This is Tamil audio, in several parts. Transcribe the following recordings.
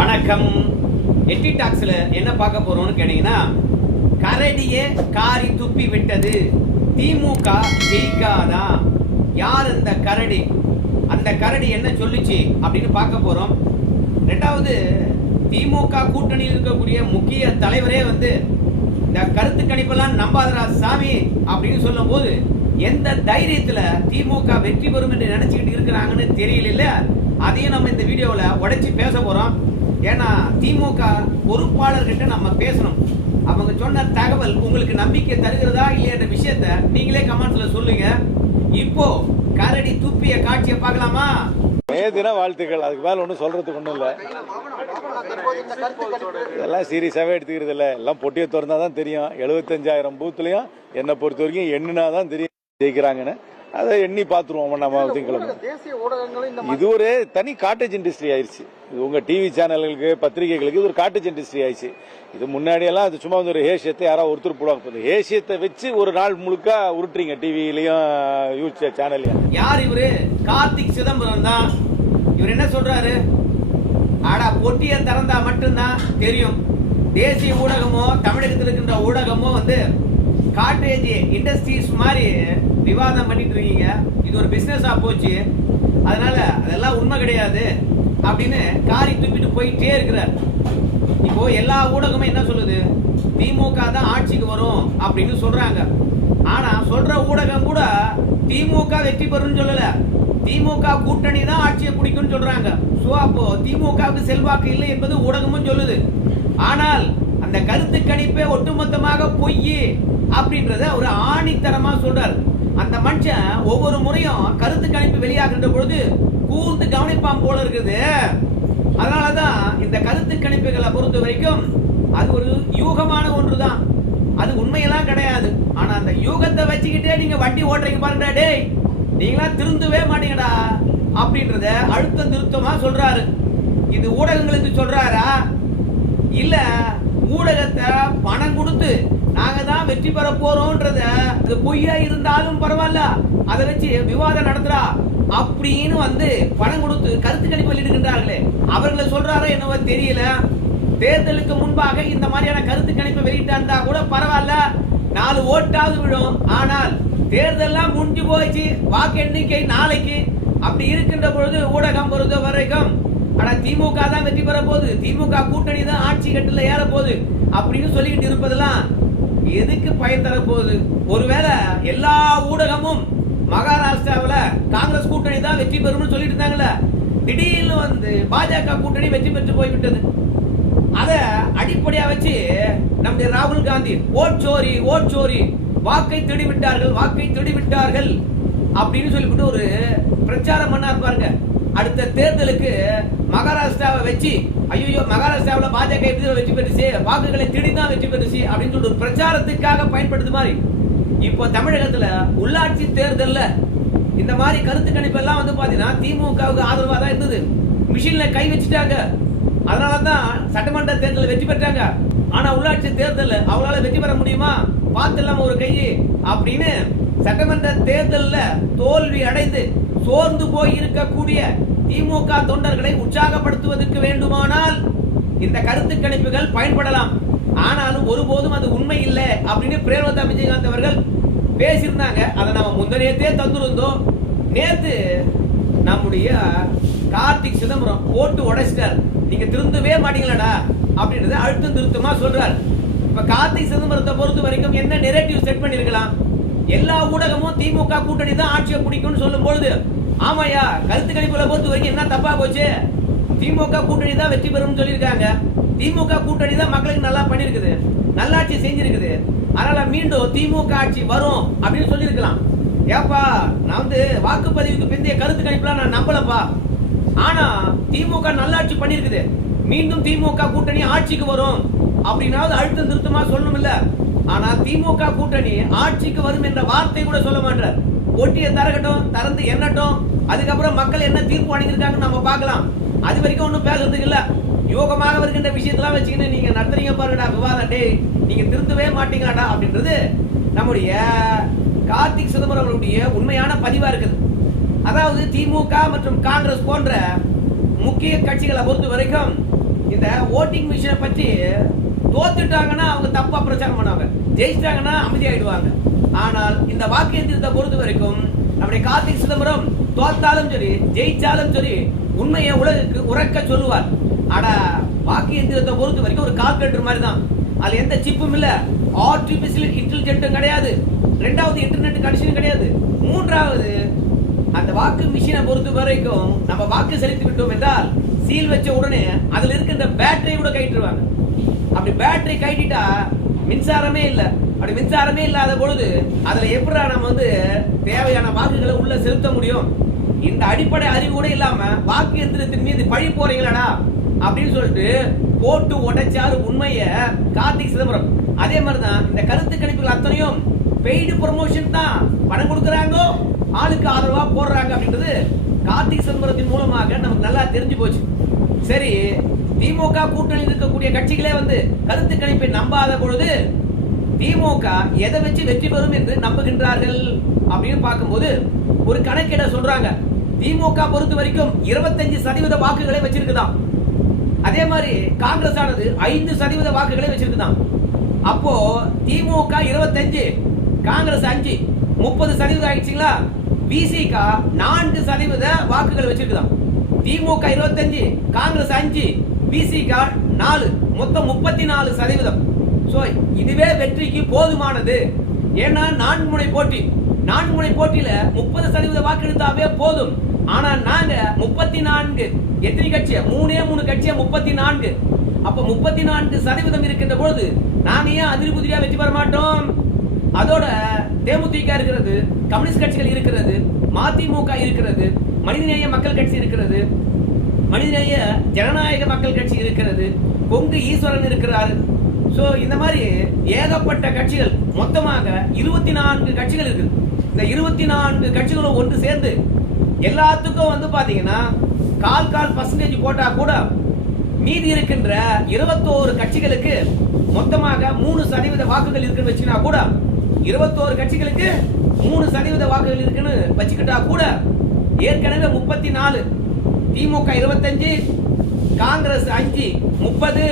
வணக்கம். எட்டி டாக்ஸ்ல என்ன பார்க்க போறோம்னு கேட்டீங்கன்னா, கரடியே காரி துப்பி விட்டது, திமுக ஜெயிக்காதா, யார் அந்த கரடி, அந்த கரடி என்ன சொல்லுச்சு அப்படின்னு பார்க்க போறோம். ரெண்டாவது, திமுக கூட்டணியில் இருக்கக்கூடிய முக்கிய தலைவரே இந்த கருத்து கணிப்பெல்லாம் நம்பாதரா சாமி அப்படின்னு சொல்லும் போது எந்த தைரியத்துல திமுக வெற்றி பெறும் என்று நினைச்சுக்கிட்டு இருக்கிறாங்கன்னு தெரியல. அதையும் நம்ம இந்த வீடியோல உடைச்சு பேச போறோம். ஏன்னா திமுக பொறுப்பாளர்கிட்ட நம்ம பேசணும். அவங்க சொன்ன தகவல் உங்களுக்கு நம்பிக்கை தருகிறதா இல்லையா விஷயத்த நீங்களே கமெண்ட்ஸ்ல சொல்லுங்க. இப்போ கரடி துப்பிய காட்சியை பார்க்கலாமா? தின வாழ்த்துக்கள். அதுக்கு மேல ஒன்றும் சொல்றதுக்கு ஒன்றும் இல்லை. இதெல்லாம் சீரியஸாவே எடுத்துக்கிறது இல்லை. எல்லாம் பொட்டியை திறந்தாதான் தெரியும். 75,000 பூத்துலயும் என்னை பொறுத்த வரைக்கும் எண்ணினா தான் தெரியும் ஜெயிக்கிறாங்கன்னு. அதை எண்ணி பார்த்துருவோம் நம்ம திங்கக்கிழமை. இது ஒரு தனி காட்டேஜ் இண்டஸ்ட்ரி ஆயிடுச்சு. இது உங்க டிவி சேனல்களுக்கு பத்திரிகைகளுக்கு இது ஒரு காட்டேஜ் இண்டஸ்ட்ரி ஆயிடுச்சு. இது முன்னாடியெல்லாம் அது சும்மா ஒரு ஹேஷியத்தை யாராவது ஒருத்தர் போடுவாங்க. போகுது ஹேஷியத்தை வச்சு ஒரு நாள் முழுக்க உருட்டுறீங்க டிவிலையும் யூடியூப் சேனல்லையும். யார் இவரு? கார்த்திக் சிதம்பரம் தான். இவர் என்ன சொல்றாரு? ஆடா பொட்டியை திறந்தா மட்டும்தான் தெரியும். தேசிய ஊடகமோ தமிழகத்தில் இருக்கின்ற ஊடகமோ காட்டேஜ் இண்டஸ்ட்ரீஸ் மாதிரி விவாதம் பண்ணிட்டு இருக்கீங்க. இது ஒரு பிசினஸா போச்சு. அதனால அதெல்லாம் உண்மை கிடையாது அப்படின்னு காரி துப்பிட்டு போயிட்டே இருக்கிறார். இப்போ எல்லா ஊடகமும் என்ன சொல்லுது? திமுக தான் ஆட்சிக்கு வரும் அப்படின்னு சொல்றாங்க. ஆனா சொல்ற ஊடகம் கூட திமுக வெற்றி பெறும் சொல்லல, திமுக கூட்டணி தான் ஆட்சியை பிடிக்கும் சொல்றாங்க. சோ அப்போ திமுகவுக்கு செல்வாக்கு இல்லை என்பது ஊடகமும் சொல்லுது. ஆனால் அந்த கருத்து கணிப்பே ஒட்டுமொத்தமாக பொய் அப்படின்றத ஒரு ஆணித்தரமா சொல்றாரு. அந்த மனுஷன் ஒவ்வொரு முறையும் கருத்து கணிப்பு வெளியாகின்ற பொழுது கூர்ந்து கவனிப்பான் போல இருக்குது. அதனாலதான் இந்த கருத்து கணிப்புகளை பொறுத்த வரைக்கும் அது ஒரு யூகமான ஒன்றுதான். அது உண்மையெல்லாம் கிடையாது. ஆனா அந்த யூகத்தை வச்சுக்கிட்டே நீங்க வண்டி ஓட்டுறீங்க பாருங்க, டேய் நீங்களா திருந்தவே மாட்டீங்கடா அப்படின்றத அழுத்தம் திருத்தமா சொல்றாரு. இது ஊடகங்களுக்கு சொல்றாரா இல்ல ஊடகத்தை பணம் கொடுத்து நாங்க தான் வெற்றி பெற போறோம்ன்றத அது பொய்யா இருந்தாலும் பரவாயில்ல அதை வச்சு விவாதம் நடத்துறா அப்படின்னு பணம் கொடுத்து கருத்து கணிப்பு வெளியிடுகின்றார்களே அவர்களை சொல்றாரா என்னவோ தெரியல. தேர்தலுக்கு முன்பாக இந்த மாதிரியான கருத்து கணிப்பு வெளியிட்டா கூட பரவாயில்ல, 4 ஓட்டாவது விடும். ஆனால் தேர்தல்லாம் முடிஞ்சு போயிடுச்சு, வாக்கு எண்ணிக்கை நாளைக்கு. அப்படி இருக்கின்ற பொழுது ஊடகம் பொறுத்த வரைக்கும் ஆனா திமுக தான் வெற்றி பெற போகுது, திமுக கூட்டணி தான் ஆட்சி கட்டில ஏற போகுது அப்படின்னு சொல்லிக்கிட்டு இருப்பதெல்லாம் எதுக்கு பயன் தர போகுது? ஒருவேளை எல்லா ஊடகமும் மகாராஷ்டிராவில் காங்கிரஸ் கூட்டணி தான் வெற்றி பெறும்னு சொல்லிட்டு இருந்தாங்கல்ல, திடீர்னு பாஜக கூட்டணி வெற்றி பெற்று போய்விட்டது. அத அடிப்படையா வச்சு நம்முடைய ராகுல் காந்தி ஓட் சோரி வாக்கை தேடி விட்டார்கள் அப்படின்னு சொல்லிவிட்டு ஒரு பிரச்சாரம் பண்ணா பாருங்க. அடுத்த தேர்தலுக்கு மகாராஷ்டிராவை வச்சு ஐயோ மகாராஷ்டிராவில் பாஜக எப்படி வெற்றி பெற்றுச்சு, வாக்குகளை தேடி தான் வெற்றி பெற்றுச்சு அப்படின்னு சொல்லிட்டு ஒரு பிரச்சாரத்துக்காக பயன்படுது மாதிரி. இப்போ தமிழகத்துல உள்ளாட்சி தேர்தல்ல இந்த மாதிரி கருத்து கணிப்பு எல்லாம் பாத்தீங்கன்னா திமுகவுக்கு ஆதரவா தான் இருந்தது. மிஷின்ல கை வச்சுட்டாங்க. அதனாலதான் சட்டமன்ற தேர்தலில் வெற்றி பெற்றாங்க. ஆனா உள்ளாட்சி தேர்தல் அவங்களால வெற்றி பெற முடியுமா? பார்த்துலாம ஒரு கை அப்படின்னு சட்டமன்ற தேர்தலில் தோல்வி அடைந்து சோர்ந்து போய் இருக்கக்கூடிய திமுக தொண்டர்களை உற்சாகப்படுத்துவதற்கு வேண்டுமானால் இந்த கருத்து கணிப்புகள் பயன்படலாம். ஆனாலும் ஒருபோதும் அது உண்மை இல்லை அப்படின்னு பிரேமலதா விஜயகாந்த் அவர்கள் பேசியிருந்தாங்க. அதை நம்ம முந்தனேத்தே தந்துருந்தோம். நேத்து நம்முடைய கார்த்திக் சிதம்பரம் போட்டு உடைச்சிட்டார். நீங்க திருந்தவே மாட்டீங்களா அப்படின்றத அழுத்தம் திருத்தமா சொல்றாரு. இப்ப கார்த்திக் சிதம்பரத்தை பொறுத்த வரைக்கும் என்ன நெரேட்டிவ் செட் பண்ணிருக்கலாம்? எல்லா ஊடகமும் திமுக கூட்டணி தான் ஆட்சியை பிடிக்கும்னு சொல்லும் பொழுது ஆமாயா கருத்து கணிப்புல பொறுத்த வரைக்கும் என்ன தப்பா போச்சு? திமுக கூட்டணி தான் வெற்றி பெறும் சொல்லியிருக்காங்க. திமுக கூட்டணி தான் மக்களுக்கு நல்லா பண்ணிருக்குது, நல்லாட்சி செஞ்சிருக்குது. அதனால மீண்டும் திமுக ஆட்சி வரும் அப்படின்னு சொல்லியிருக்கலாம். ஏப்பா நான் வாக்குப்பதிவுக்கு பிந்தைய கருத்து கணிப்புலாம் நான் நம்பலப்பா. ஆனா திமுக நல்லாட்சி பண்ணிருக்குது, மீண்டும் திமுக கூட்டணி ஆட்சிக்கு வரும் அப்படின்னாவது அழுத்தம் திருத்தமா சொல்லணும் இல்ல. ஆனா திமுக கூட்டணி ஆட்சிக்கு வரும் என்ற வார்த்தை கூட சொல்ல மாட்டார். ஒட்டிய திறந்து எண்ணட்டும், அதுக்கப்புறம் மக்கள் என்ன தீர்ப்பு அணிஞ்சிருக்காங்கன்னு நம்ம பார்க்கலாம். அது வரைக்கும் ஒன்றும் பேசுறதுக்கு இல்ல. யோகமாக வருகின்ற விஷயத்தெல்லாம் வச்சுக்கிட்டு நீங்க நடத்துறீங்க பாருங்கடா விவாதம், டே நீங்க திருந்தவே மாட்டீங்களாடா அப்படின்றது நம்முடைய கார்த்திக் சிதம்பரம் அவர்களுடைய உண்மையான பதிவா இருக்குது. அதாவது திமுக மற்றும் காங்கிரஸ் போன்ற முக்கிய கட்சிகளை பொறுத்த வரைக்கும் இந்த ஓட்டிங் மிஷினை பற்றி தோத்துட்டாங்கன்னா அவங்க தப்பா பிரச்சாரம் பண்ணுவாங்க, ஜெயிச்சிட்டாங்கன்னா அமைதியாயிடுவாங்க. ஆனால் இந்த வாக்கு எந்திரத்தை பொறுத்த வரைக்கும் நம்முடைய கார்த்திக் சிதம்பரம் தோத்தாலும் சரி ஜெயிச்சாலும் சரி உண்மையை உலகுக்கு உறக்க சொல்லுவார். ஆனா வாக்கு எந்திரத்தை பொறுத்த வரைக்கும் ஒரு கால்குலேட்டர் மாதிரி தான். அதுல எந்த சிப்பும் இல்ல, ஆர்டிபிஷியல் இன்டெலிஜென்ட்டும் கிடையாது, ரெண்டாவது இன்டர்நெட் கனெக்ஷனும் கிடையாது, மூன்றாவது அந்த வாக்கு மிஷினை பொறுத்த வரைக்கும் நம்ம வாக்கு செலுத்தி விட்டோம் என்றால் சீல் வச்ச உடனே அதுல இருக்கின்ற பேட்டரி கூட கைட்டுருவாங்க. அப்படி பேட்டரி கைட்டிட்டா மின்சாரமே இல்லை. அப்படி மின்சாரமே இல்லாத பொழுது அதுல எப்படி நம்ம தேவையான வாக்குகளை உள்ள செலுத்த முடியும்? இந்த அடிப்படை அறிவு கூட இல்லாம வாக்கு எந்திரத்தின் மீது பழி போறீங்களா அப்படின்னு சொல்லிட்டு போட்டு உடைச்சாரு உண்மைய கார்த்திக் சிதம்பரம். அதே மாதிரிதான் இந்த கருத்து கணிப்புகள் அத்தனையும் பெய்டு ப்ரமோஷன் தான், பணம் கொடுக்கறாங்க, ஆளுக்கு ஆதரவா போடுறாங்க அப்படின்றது கார்த்திக் சிதம்பரத்தின் மூலமாக நமக்கு நல்லா தெரிஞ்சு போச்சு. சரி, திமுக கூட்டணியில் இருக்கக்கூடிய கட்சிகளே கருத்து கணிப்பை நம்பாத பொழுது திமுக எதை வச்சு வெற்றி பெறும் என்று நம்புகின்றார்கள் அப்படின்னு பார்க்கும்போது ஒரு கணக்கிட சொல்றாங்க. திமுக பொறுத்த வரைக்கும் 25% வாக்குகளை வச்சிருக்குதான். அதே மாதிரி காங்கிரஸ் ஆனது 5% வாக்குகளை வச்சிருக்குதான். அப்போ திமுக 25, காங்கிரஸ் 5, 30% ஆயிடுச்சுங்களா? விசிக 4% வாக்குகள் வச்சிருக்குதான். திமுக 25, காங்கிரஸ் 5, விசிக 4, மொத்தம் 34%. சோ இதுவே வெற்றிக்கு போதுமானது. ஏன்னா 4 முனை போட்டி, 4 முனை போட்டியில 30% வாக்கு எடுத்தாவே போதும். ஆனா நாங்க 34, எத்தனை கட்சி? 3 கட்சியா 34. அப்ப 34% இருக்கின்ற பொழுது நாங்க ஏன் அதிர்புதிரியா வெற்றி பெற மாட்டோம்? அதோட தேமுதிக இருக்கிறது, கம்யூனிஸ்ட் கட்சிகள் இருக்கிறது, மதிமுக இருக்கிறது, மனிதநேய மக்கள் கட்சி இருக்கிறது, மனிதநேய ஜனநாயக மக்கள் கட்சி இருக்கிறது, கொங்கு ஈஸ்வரன் இருக்கிறார். சோ இந்த மாதிரி ஏகப்பட்ட கட்சிகள், மொத்தமாக 24 கட்சிகள் இருக்கு. இந்த 24 கட்சிகளும் ஒன்று சேர்ந்து எல்லாத்துக்கும் பாத்தீங்கன்னா கால் பர்சன்டேஜ் போட்டா கூட மீதி இருக்கின்ற 21 கட்சிகளுக்கு மொத்தமாக 3% வாக்குகள் இருக்குன்னு வச்சுக்கிட்டா கூட, 21 கட்சிகளுக்கு 3% வாக்குகள் இருக்குன்னு வச்சுக்கிட்டா கூட ஏற்கனவே 34, திமுக 25, காங்கிரஸ் 5, 30,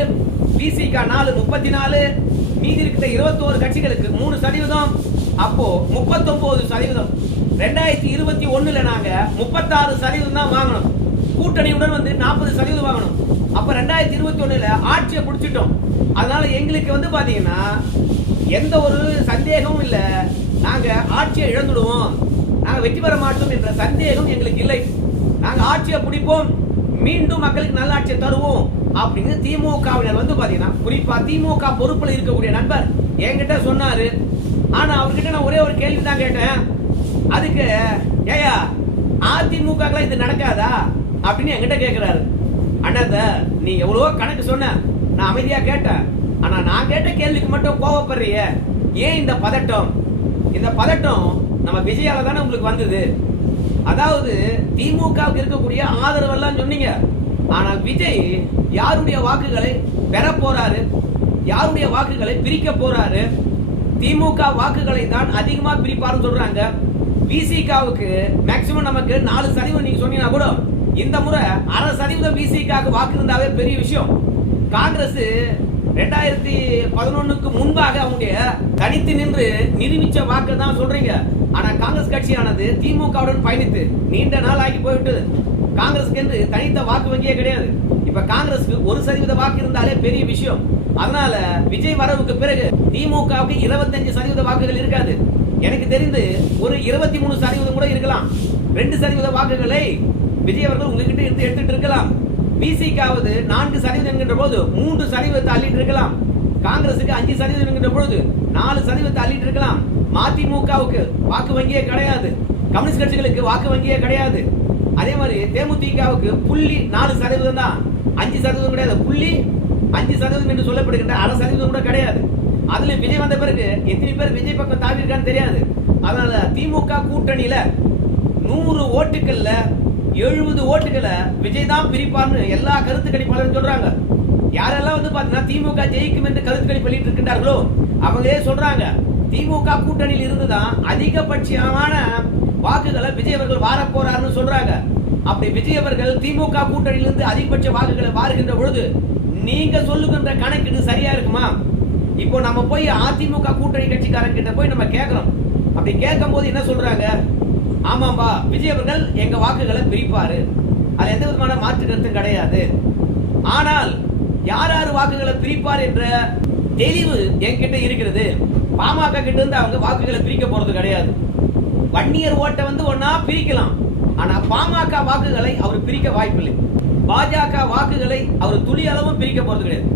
விசிக 4, 34, மீதி இருக்கிற 21 கட்சிகளுக்கு 3%. அப்போ 39%. 2021 நாங்க 36% தான் வாங்கணும். கூட்டணியுடன் 40% வாங்கணும். அப்ப 2021 ஆட்சியை பிடிச்சிட்டோம். அதனால எங்களுக்கு பாத்தீங்கன்னா எந்த ஒரு சந்தேகமும் இல்ல, நாங்க ஆட்சியை இழந்துடுவோம், நாங்க வெற்றி பெற மாட்டோம் என்ற சந்தேகம் எங்களுக்கு இல்லை. நாங்க ஆட்சியை பிடிப்போம், மீண்டும் மக்களுக்கு நல்ல ஆட்சியை தருவோம் அப்படின்னு திமுகவினர் பாத்தீங்கன்னா, குறிப்பா திமுக பொறுப்புல இருக்கக்கூடிய நண்பர் என்கிட்ட சொன்னாரு. ஆனா அவர்கிட்ட நான் ஒரே ஒரு கேள்வி தான் கேட்டேன். அதுக்கு ஏயா அதிமுக இது நடக்காதா அப்படின்னு என்கிட்ட கேட்கிறாரு. அண்ணா நீ எவ்வளவோ கணக்கு சொன்ன, நான் அமைதியா கேட்டேன். ஆனா நான் கேட்ட கேள்விக்கு மட்டும் கோவப்படுறிய, ஏன் இந்த பதட்டம்? இந்த பதட்டம் நம்ம விஜயால தானே உங்களுக்கு வந்தது. அதாவது திமுகவுக்கு இருக்கக்கூடிய ஆதரவு எல்லாம் சொன்னீங்க. ஆனால் விஜய் யாருடைய வாக்குகளை பெற போறாரு, யாருடைய வாக்குகளை பிரிக்க போறாரு? திமுக வாக்குகளை தான் அதிகமா பிரிப்பாருன்னு சொல்றாங்க. விசிகாவுக்கு மேக்சிமம் நமக்கு 4% நீங்க சொன்னீங்கன்னா கூட இந்த முறை 1/2% விசிகாவுக்கு வாக்கு இருந்தாவே பெரிய விஷயம். காங்கிரஸ் 2011க்கு முன்பாக அவங்களுடைய தனித்து நின்று நிரூபிச்ச வாக்கு தான் சொல்றீங்க. ஆனா காங்கிரஸ் கட்சியானது திமுகவுடன் பயணித்து நீண்ட நாள் ஆகி போய்விட்டது. காங்கிரஸ்க்கு என்று தனித்த வாக்கு வங்கியே கிடையாது. இப்ப காங்கிரஸ்க்கு 1% வாக்கு இருந்தாலே பெரிய விஷயம். அதனால விஜய் வரவுக்கு பிறகு திமுகவுக்கு 25% வாக்குகள் இருக்காது. எனக்கு தெரிந்து ஒரு 23% கூட இருக்கலாம். 2% வாக்குகளை விஜய் அவர்கள் உங்ககிட்ட இருந்து எடுத்துட்டு இருக்கலாம். விசிகாவது 4% என்கின்ற போது 3% அள்ளிட்டு இருக்கலாம். காங்கிரசுக்கு 5% என்கின்ற பொழுது 4% அள்ளிட்டு இருக்கலாம். மதிமுகவுக்கு வாக்கு வங்கியே கிடையாது, கம்யூனிஸ்ட் கட்சிகளுக்கு வாக்கு வங்கியே கிடையாது. அதே மாதிரி தேமுதிகவுக்கு 0.4% தான், 5% கிடையாது. 0.5% என்று சொல்லப்படுகின்ற 1/2% கூட கிடையாது. அதுல விஜய் வந்த பிறகு எத்தனை பேர் விஜய் பக்கம் தாவி இருக்கான்னு தெரியாது. அதனால திமுக கூட்டணியில 100 ஓட்டுகள்ல 70 ஓட்டுகளை விஜய் தான் பிரிப்பார்னு எல்லா கருத்து கணிப்பாளரும் சொல்றாங்க. யாரெல்லாம் பாத்தீங்கன்னா திமுக ஜெயிக்கும் என்று கருத்து கணிப்பு வெளியிட்டு இருக்கின்றார்களோ அவங்களே சொல்றாங்க திமுக கூட்டணியில் இருந்துதான் அதிகபட்சமான வாக்குகளை விஜய் அவர்கள் வார போறாருன்னு சொல்றாங்க. அப்படி விஜய் அவர்கள் திமுக கூட்டணியிலிருந்து அதிகபட்ச வாக்குகளை வாருகின்ற பொழுது நீங்க சொல்லுகின்ற கணக்கீடு சரியா இருக்குமா? இப்போ நம்ம போய் அதிமுக கூட்டணி கட்சிக்காரங்க கிட்ட போய் நம்ம கேட்கிறோம். அப்படி கேட்கும் போது என்ன சொல்றாங்க? ஆமாம்பா, விஜய் அவர்கள் எங்க வாக்குகளை பிரிப்பாரு, அது எந்த விதமான மாற்று கருத்தும் கிடையாது. ஆனால் யார் யார் வாக்குகளை பிரிப்பார் என்ற தெளிவு என்கிட்ட இருக்கிறது. பாமக கிட்ட இருந்து அவங்க வாக்குகளை பிரிக்க போறது கிடையாது. வன்னியர் ஓட்டை ஒன்னா பிரிக்கலாம், ஆனா பாமக வாக்குகளை அவர் பிரிக்க வாய்ப்பில்லை. பாஜக வாக்குகளை அவர் துளி அளவும் பிரிக்க போறது கிடையாது.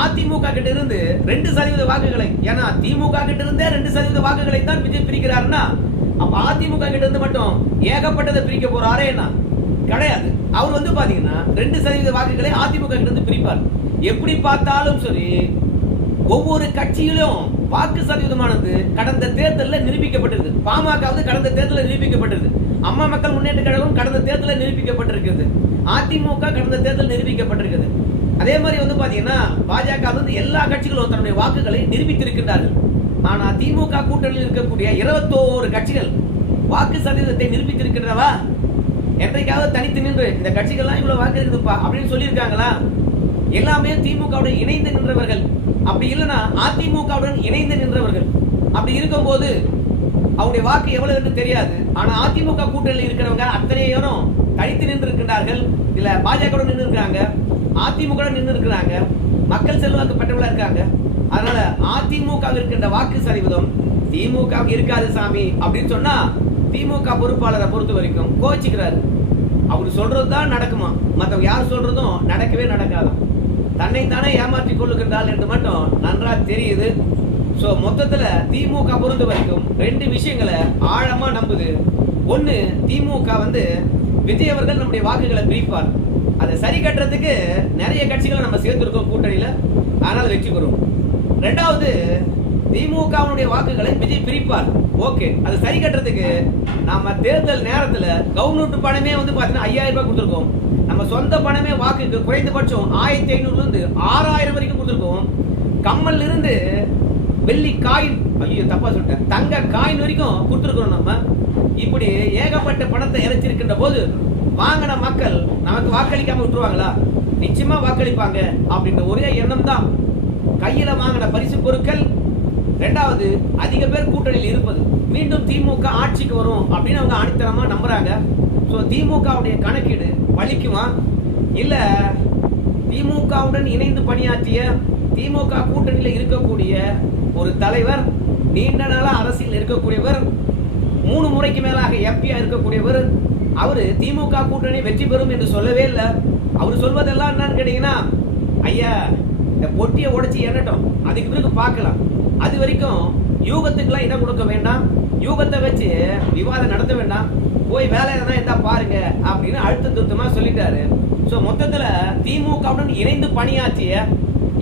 அதிமுக கிட்ட இருந்து 2% வாக்குகளை, ஏன்னா திமுக கிட்ட இருந்தே 2% வாக்குகளை தான் விஜய் பிரிக்கிறாருன்னா, அப்ப அதிமுக கிட்ட இருந்து மட்டும் ஏகப்பட்டதை பிரிக்க போறாரே என்ன? கிடையாது. அவர் பாத்தீங்கன்னா 2% வாக்குகளை அதிமுக கிட்ட இருந்து பிரிப்பார். எப்படி பார்த்தாலும் சரி, ஒவ்வொரு கட்சியிலும் வாக்கு சதவீதமானது கடந்த தேர்தலில் நிரூபிக்கப்பட்டிருக்கு. பாமக கடந்த தேர்தலில் நிரூபிக்கப்பட்டிருக்கு. அம்மா மக்கள் முன்னேற்ற கழகம் கடந்த தேர்தலில் நிரூபிக்கப்பட்டிருக்கிறது. அதிமுக கடந்த தேர்தல் நிரூபிக்கப்பட்டிருக்கிறது. அதே மாதிரி பாத்தீங்கன்னா பாஜக எல்லா கட்சிகளும் தன்னுடைய வாக்குகளை நிரூபித்திருக்கின்றார்கள். ஆனா திமுக கூட்டணியில் இருக்கக்கூடிய 21 கட்சிகள் வாக்கு சதவீதத்தை நிரூபித்திருக்கின்றனவா? என்றைக்காவது தனித்து நின்று இந்த கட்சிகள்லாம் இவ்வளவு வாக்கு இருக்குப்பா அப்படின்னு சொல்லியிருக்காங்களா? எல்லாமே திமுகவுடன் இணைந்து நின்றவர்கள், அப்படி இல்லைன்னா அதிமுகவுடன் இணைந்து நின்றவர்கள். அப்படி இருக்கும்போது அவருடைய வாக்கு எவ்வளவு என்று தெரியாது. ஆனா அதிமுக கூட்டணியில் இருக்கிறவங்க அத்தனை பேரும் தனித்து நின்று இருக்கின்றார்கள். இல்ல பாஜக நின்று இருக்காங்க, அதிமுக நின்று இருக்கிறாங்க, மக்கள் செல்வாக்கு பெற்றவர்களா இருக்காங்க. அதனால அதிமுக இருக்கின்ற வாக்கு சதவீதம் திமுக இருக்காது சாமி அப்படின்னு சொன்னா, திமுக பொறுப்பாளரை பொறுத்த வரைக்கும் கோச்சிக்கிறாரு. அவர் சொல்றதுதான் நடக்குமா, மற்றவங்க யார் சொல்றதும் நடக்கவே நடக்காது. தன்னைத்தானே ஏமாற்றிக் கொள்ளுகின்றால் என்று மட்டும் நன்றா தெரியுது. சோ மொத்தத்துல திமுக பொறுத்த வரைக்கும் 2 விஷயங்களை ஆழமா நம்புது. ஒண்ணு, திமுக விஜய் அவர்கள் நம்முடைய வாக்குகளை பிரிப்பார். அதை சரி கட்டுறதுக்கு நிறைய கட்சிகளை நம்ம சேர்த்திருக்கோம் கூட்டணியில, அதனால வெற்றி பெறும். 2வது, திமுகவுடைய வாக்குகளை விஜய் பிரிப்பார். ஓகே, அது சரி கட்டுறதுக்கு நாம தேர்தல் நேரத்துல கவர்மெண்ட் பணமே பாத்தீங்கன்னா 5000 ரூபாய் கொடுத்திருக்கோம். நம்ம சொந்த பணமே வாக்குக்கு குறைந்தபட்சம் 1500 இருந்து 6000 வரைக்கும் கொடுத்திருக்கோம். கம்மல் இருந்து வெள்ளி காயின், ஐயோ தப்பா சொல்லிட்டேன், தங்க காயின் வரைக்கும் கொடுத்திருக்கிறோம். நம்ம இப்படி ஏகப்பட்ட பணத்தை இறைச்சிருக்கின்ற போது வாங்கின மக்கள் நமக்கு வாக்களிக்காம விட்டுருவாங்களா? நிச்சயமா வாக்களிப்பாங்க அப்படின்ற ஒரே எண்ணம் தான். கையில வாங்கின பரிசு பொருட்கள், 2வது அதிக பேர் கூட்டணியில் இருப்பது, மீண்டும் திமுக ஆட்சிக்கு வரும் அப்படின்னு அவங்க ஆணித்தரமா நம்புறாங்க. சோ திமுகவுடைய கணக்கீடு பலிக்குமா? இல்ல திமுகவுடன் இணைந்து பணியாற்றிய திமுக கூட்டணியில் இருக்கக்கூடிய ஒரு தலைவர், நீண்ட நாள அரசியல் இருக்கக்கூடியவர், 3 முறைக்கு மேலாக எம்பியா இருக்கக்கூடியவர், அவரு திமுக கூட்டணி வெற்றி பெறும் என்று சொல்லவே இல்லை. அவர் சொல்வதெல்லாம் என்னன்னு கேட்டீங்கன்னா, ஐயா இந்த பொட்டியை உடைச்சி எண்ணட்டும், அதுக்கு பிறகு பார்க்கலாம், அது வரைக்கும் யூகத்துக்கெல்லாம் இடம் கொடுக்க வேண்டாம், யூகத்தை வச்சு விவாதம் நடத்த வேண்டாம், போய் வேலை எதனா இருந்தா பாருங்க அப்படின்னு அழுத்தம் திருத்தமா சொல்லிட்டாரு. சோ மொத்தத்துல திமுகவுடன் இணைந்து பணியாற்றிய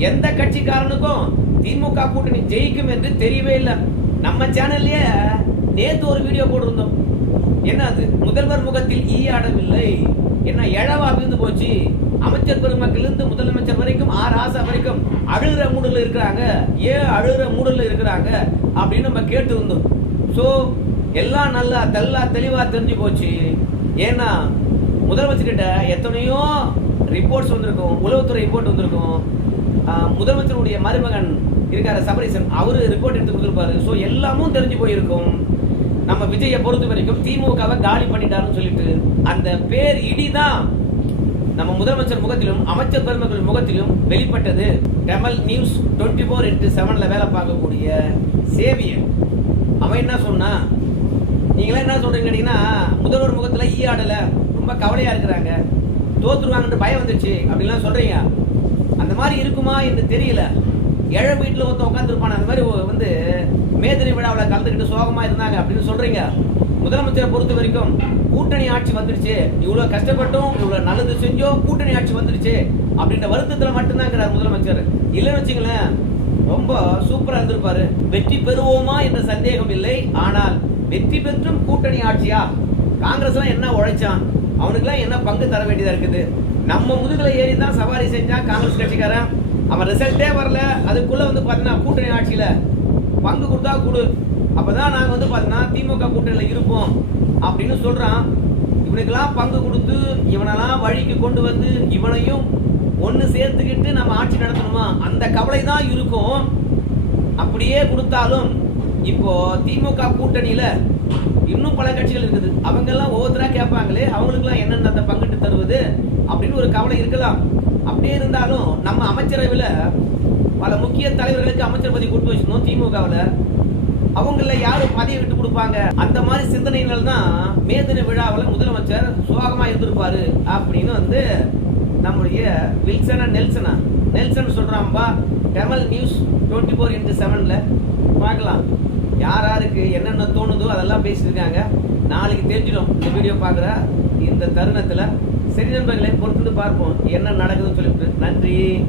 எந்த கட்சிக்காரனுக்கும் திமுக கூட்டணி ஜெயிக்கும் என்று தெரியவே இல்லை. நம்ம சேனல்லயே நேத்து ஒரு வீடியோ போட்டிருந்தோம். என்னது, முதல்வர் முகத்தில் ஈயாடவில்லை, என்ன எழவா விழுந்து போச்சு, அமைச்சர் பெருமக்கள் இருந்து முதலமைச்சர் வரைக்கும் ஆசா வரைக்கும் அழுகிற மூடல இருக்கிறாங்க, ஏன் அழுகிற மூடல இருக்கிறாங்க அப்படின்னு நம்ம கேட்டு இருந்தோம். சோ எல்லாம் நல்லா தெளிவா தெரிஞ்சு போச்சு. ஏன்னா முதலமைச்சர் கிட்ட எத்தனையோ ரிப்போர்ட்ஸ் வந்திருக்கும், உளவுத்துறை ரிப்போர்ட் வந்திருக்கும், முதலமைச்சருடைய மருமகன் இருக்காரு சபரீசன், அவரு ரிப்போர்ட் எடுத்து கொடுத்திருப்பாரு. சோ எல்லாமும் தெரிஞ்சு போயிருக்கும். நம்ம விஜயை பொறுத்த வரைக்கும் திமுகவை காலி பண்ணிட்டாருன்னு சொல்லிட்டு அந்த பேர் இடிதான் நம்ம முதலமைச்சர் முகத்திலும் அமைச்சர் பெருமக்கள் முகத்திலும் வெளிப்பட்டது. டெமல் நியூஸ் 24/7 வேலை பார்க்கக்கூடிய சேவியர் அவன் என்ன சொன்னா, நீங்களா என்ன சொல்றீங்க கேட்டீங்கன்னா, முதல்வர் முகத்துல ஈயாடல, ரொம்ப கவலையா இருக்கிறாங்க, தோத்துருவாங்கன்னு பயம் வந்துருச்சு அப்படின்லாம் சொல்றீங்க. அந்த மாதிரி இருக்குமா என்று தெரியல. ஏழை வீட்டுல ஒருத்தன் உட்காந்துருப்பான அந்த மாதிரி மேதினி விழாவில் கலந்துக்கிட்டு சோகமா இருந்தாங்க அப்படின்னு சொல்றீங்க. முதலமைச்சரை பொறுத்த வரைக்கும் கூட்டணி ஆட்சி வந்துருச்சு, இவ்வளவு கஷ்டப்பட்டும் இவ்வளவு நல்லது செஞ்சோம், கூட்டணி ஆட்சி வந்துருச்சு அப்படின்ற வருத்தத்துல மட்டும்தான் முதலமைச்சர். இல்லைன்னு வச்சுங்களேன், ரொம்ப சூப்பரா இருந்திருப்பாரு. வெற்றி பெறுவோமா என்ற சந்தேகம் இல்லை. ஆனால் வெற்றி பெற்றும் கூட்டணி ஆட்சியா? காங்கிரஸ் எல்லாம் என்ன உழைச்சான், அவனுக்கு எல்லாம் என்ன பங்கு தர வேண்டியதா இருக்குது? நம்ம முதுகுல ஏறி தான் சவாரி செஞ்சான் காங்கிரஸ் கட்சிக்காரன். அவன் ரிசல்ட்டே வரல, அதுக்குள்ள பாத்தீங்கன்னா கூட்டணி ஆட்சியில பங்கு கொடுத்தா கொடு, அப்பதான் நாங்க பாத்தீங்கன்னா திமுக கூட்டணியில இருப்போம் அப்படின்னு சொல்றான். இவனுக்கெல்லாம் பங்கு கொடுத்து இவனெல்லாம் வழிக்கு கொண்டு வந்து இவனையும் ஒன்னு சேர்த்துக்கிட்டு நம்ம ஆட்சி நடத்தணுமா அந்த கவலை தான் இருக்கும். அப்படியே கொடுத்தாலும் இப்போ திமுக கூட்டணியில இன்னும் பல கட்சிகள் இருக்குது. அவங்க எல்லாம் ஒவ்வொருத்தரா கேட்பாங்களே, அவங்களுக்கு எல்லாம் என்னென்ன பங்கிட்டு தருவது அப்படின்னு ஒரு கவலை இருக்கலாம். அப்படியே இருந்தாலும் நம்ம அமைச்சரவையில பல முக்கிய தலைவர்களுக்கு அமைச்சர் பதவி கொடுத்து வச்சிருந்தோம் திமுகவில். அவங்கள யாரும் பதவி விட்டு கொடுப்பாங்க? அந்த மாதிரி சிந்தனைகள் தான் மே தின விழாவில் முதலமைச்சர் சுவாகமா இருந்திருப்பாரு அப்படின்னு வந்து நம்முடைய நெல்சன் சொல்றாம்பா. தமிழ் நியூஸ் 24x7ல பார்க்கலாம். யாருக்கு என்னென்ன தோணுதோ அதெல்லாம் பேசியிருக்காங்க. நாளைக்கு தெரிஞ்சிடும் இந்த வீடியோ பார்க்குற இந்த தருணத்தில். சரி நண்பர்களே, பொறுத்து பார்ப்போம் என்ன நடக்குதுன்னு சொல்லிட்டு. நன்றி.